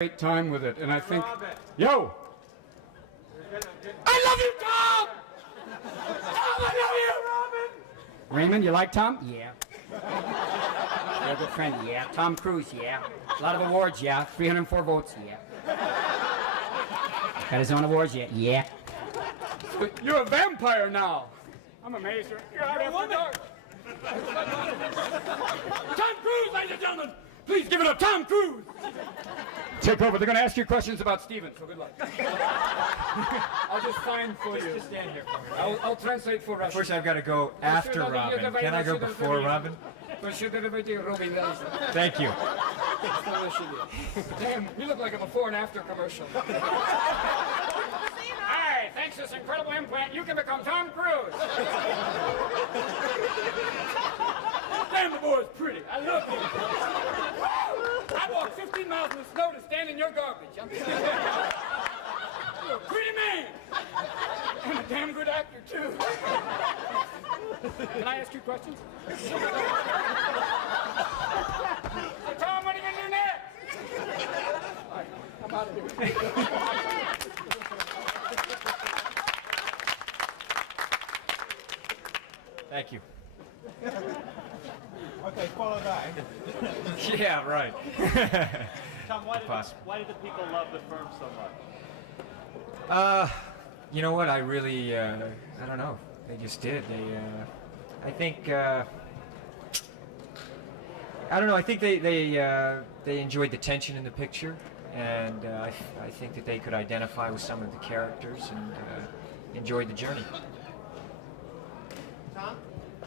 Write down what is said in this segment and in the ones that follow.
great time with it, and I think, yo, I love you, Tom! Tom, I love you, Robin! Raymond, you like Tom? Yeah. You're a good friend, yeah. Tom Cruise, yeah. A lot of awards, yeah. 304 votes, yeah. Got his own awards, yeah. Yeah. You're a vampire now. I'm amazed. You're out after dark. Tom Cruise, ladies and gentlemen! Please give it up, Tom Cruise! Take over. They're going to ask you questions about Steven, so good luck. I'll just find for you. Just stand here for me. I'll translate for Russian. First, I've got to go after Robin. Can I go before Robin? Thank you. Damn, you look like a before and after commercial. Hi, thanks to this incredible implant, you can become Tom Cruise. Damn, the boy's pretty. I love him. I walked 15 miles in the snow to stand in your garbage. You're a pretty man. And a damn good actor, too. Can I ask you questions? So, Tom, what are you going to do next? All right, I'm out of here. Thank you. Okay, follow that. Yeah, right. Tom, why did the people love the firm so much? You know what? I really, I don't know. They just did. I think, I don't know. I think they enjoyed the tension in the picture, and I think that they could identify with some of the characters and enjoyed the journey. Tom,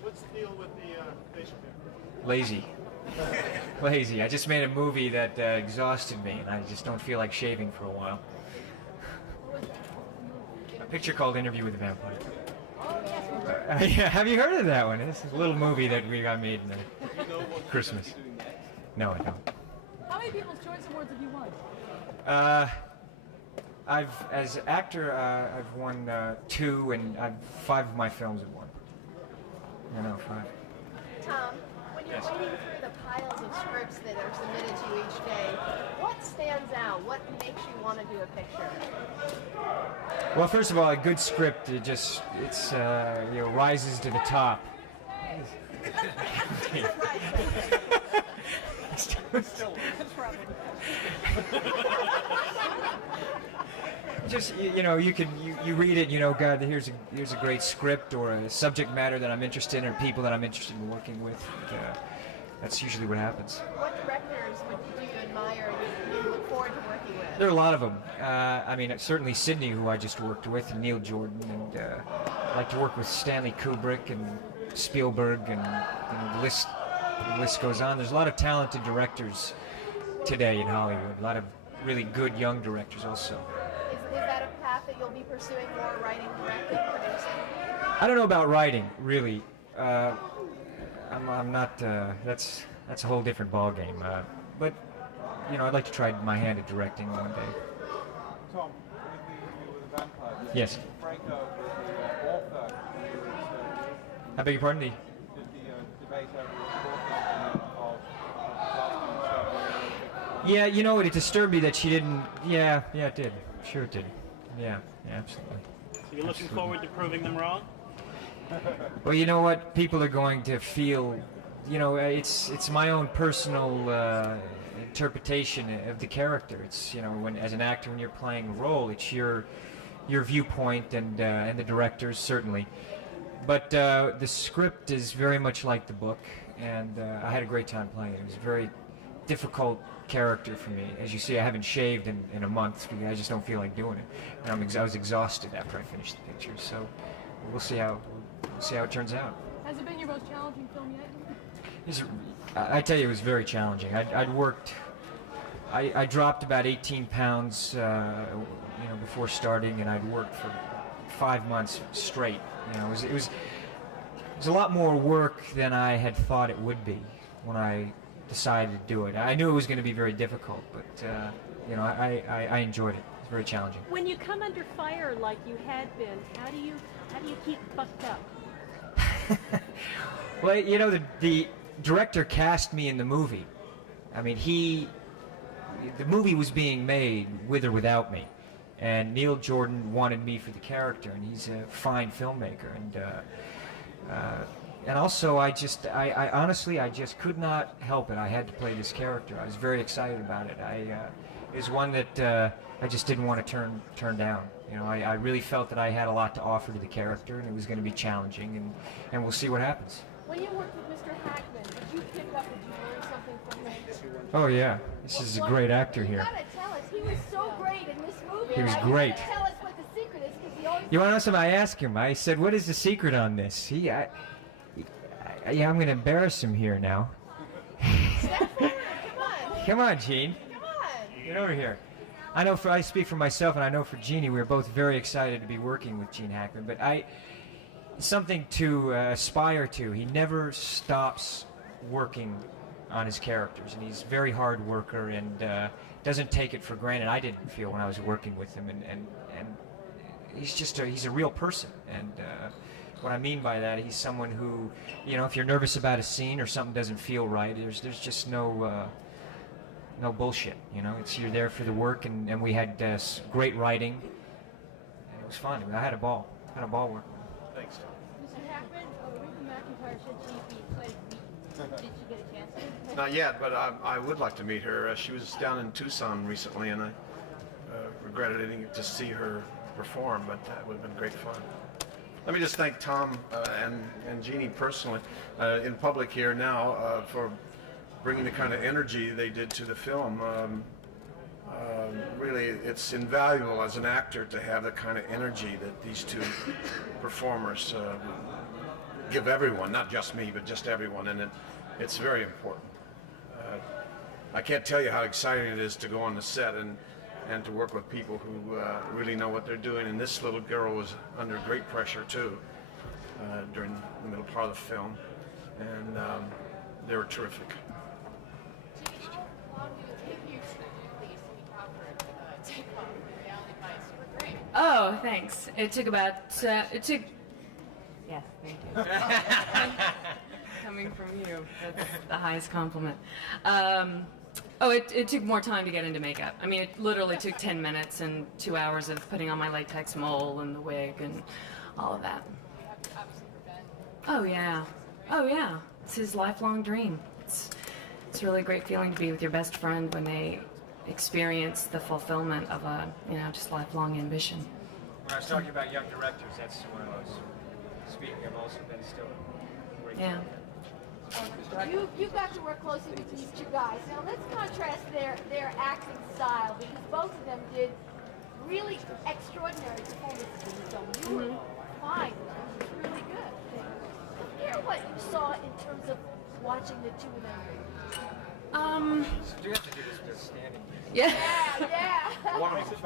what's the deal with the facial hair? Lazy. Lazy. I just made a movie that exhausted me, and I just don't feel like shaving for a while. A picture called Interview with the Vampire. Yeah, have you heard of that one? This is a little movie that we got made in Christmas. No, I don't. How many People's Choice Awards have you won? As actor, I've won 2, and 5 of my films have won. I know, 5. Tom, when you're reading through the piles of scripts that are submitted to you each day, what stands out? What makes you want to do a picture? Well, first of all, a good script, rises to the top. Just you read it, God, here's a great script or a subject matter that I'm interested in or people that I'm interested in working with. And, that's usually what happens. What directors do you admire and you look forward to working with? There are a lot of them. Certainly Sidney, who I just worked with, and Neil Jordan, and I like to work with Stanley Kubrick and Spielberg, and the list goes on. There's a lot of talented directors today in Hollywood. A lot of really good young directors also. Is that a path that you'll be pursuing more, writing, directing, producing? I don't know about writing, really. I'm not. That's a whole different ballgame. But I'd like to try my hand at directing one day. Tom, with the Interview with the Vampire, Yes. Franco was the author I beg your pardon? did the debate over the author of Yeah, it disturbed me that she didn't. Yeah, it did. Sure it did. Yeah, absolutely. So you're looking forward to proving them wrong? Well, you know what? People are going to feel. It's my own personal interpretation of the character. It's when as an actor when you're playing a role, it's your viewpoint and the director's certainly. But the script is very much like the book, and I had a great time playing it. It was a very difficult character for me. As you see, I haven't shaved in a month because I just don't feel like doing it. And I was exhausted after I finished the picture. So we'll see how it turns out. Has it been your most challenging film yet? I tell you, it was very challenging. I'd worked. I dropped about 18 pounds, before starting, and I'd worked for 5 months straight. It was a lot more work than I had thought it would be when I decided to do it. I knew it was going to be very difficult, but I enjoyed it. It was very challenging. When you come under fire like you had been, how do you keep bucked up? Well, the director cast me in the movie. I mean, he the movie was being made with or without me, and Neil Jordan wanted me for the character, and he's a fine filmmaker, and also I honestly I just could not help it. I had to play this character. I was very excited about it. It was one that I just didn't want to turn down. You know, I really felt that I had a lot to offer to the character, and it was going to be challenging, and we'll see what happens. When you worked with Mr. Hackman, did you pick up, did you learn something from him? Oh yeah, this is a great actor here. You gotta tell us, he was so great in this movie. He was Now, great. You gotta tell us what the secret is, because he always... You want to know something? I asked him. I said, "What is the secret on this?" Yeah, I'm going to embarrass him here now. Step forward, come on. Come on, Gene. Come on. Get over here. I know I speak for myself, and I know for Jeannie, we're both very excited to be working with Gene Hackman. But it's something to aspire to. He never stops working on his characters, and he's a very hard worker and doesn't take it for granted. I didn't feel when I was working with him, and he's a real person. And what I mean by that, he's someone who, you know, if you're nervous about a scene or something doesn't feel right, there's just no bullshit, you know. You're there for the work, and we had great writing, and it was fun. I had a ball working. Thanks, Tom. Mr. Hackman, Reba McEntire said she'd be quite beaten. Did she get a chance to? Not yet, but I would like to meet her. She was down in Tucson recently, and I regretted didn't get to see her perform, but that would have been great fun. Let me just thank Tom and Jeannie personally in public here now for bringing the kind of energy they did to the film. Really, it's invaluable as an actor to have the kind of energy that these two performers give everyone, not just me, but just everyone, and it's very important. I can't tell you how exciting it is to go on the set and to work with people who really know what they're doing, and this little girl was under great pressure too during the middle part of the film, and they were terrific. How long did it take you to do the Cindy Crawford take off the reality bites? You were great. Oh, thanks. It took about, yes, thank you. Coming from you, that's the highest compliment. It took more time to get into makeup. I mean, it literally took 10 minutes and 2 hours of putting on my latex mole and the wig and all of that. Oh, yeah. Oh, yeah. It's his lifelong dream. It's really a great feeling to be with your best friend when they experience the fulfillment of a, just lifelong ambition. When I was talking about young directors, that's what I was speaking of. Also, Ben Stiller. Yeah. You got to work closely with these two guys. Now let's contrast their acting style, because both of them did really extraordinary performances in the film. You were fine. It was really good. Compare what you saw in terms of watching the two of them. Do you have to do this with standing? Yeah. Yeah.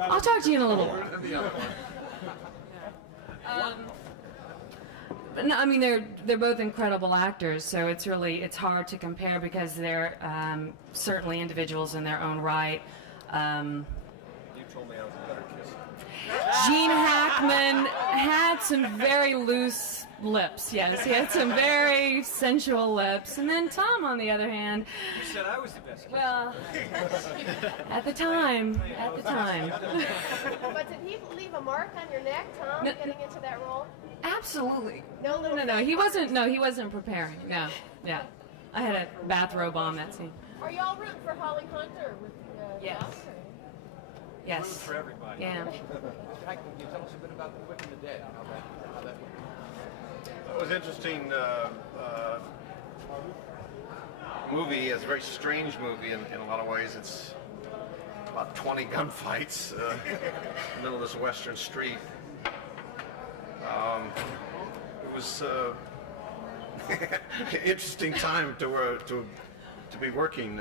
I'll talk to you in a little while. But no, I mean they're both incredible actors, so it's hard to compare because they're certainly individuals in their own right. You told me I was a better kisser. Gene Hackman had some very loose lips. Yes, he had some very sensual lips, and then Tom, on the other hand. You said I was the best. Well, at the time. But did he leave a mark on your neck, Tom, No. getting into that role? Absolutely. No little No, he wasn't. No, he wasn't preparing. No, yeah. I had a bathrobe on that scene. Are y'all rooting for Holly Hunter with the Yes. Oscar? Yes. For everybody. Yeah. Mr. Hackman, can you tell us a bit about The Quick and the Dead? How that went? It was interesting movie. It's a very strange movie in a lot of ways. It's about 20 gunfights in the middle of this western street. It was an interesting time to be working.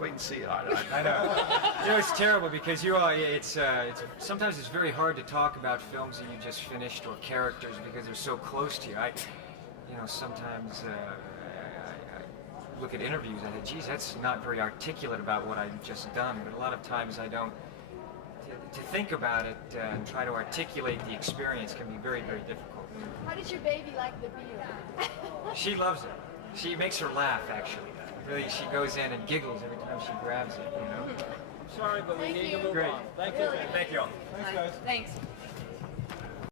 Wait and see. I know. It's terrible because it's sometimes it's very hard to talk about films that you just finished or characters because they're so close to you. Sometimes I look at interviews and I think, geez, that's not very articulate about what I've just done. But a lot of times I don't. To think about it and try to articulate the experience can be very, very difficult. How does your baby like the beer? She loves it. She makes her laugh, actually. really, she goes in and giggles every time she grabs it, you know? Sorry, but we Thank need you. to move Great. on. Thank you. Thank you all. Thanks, guys. Thanks.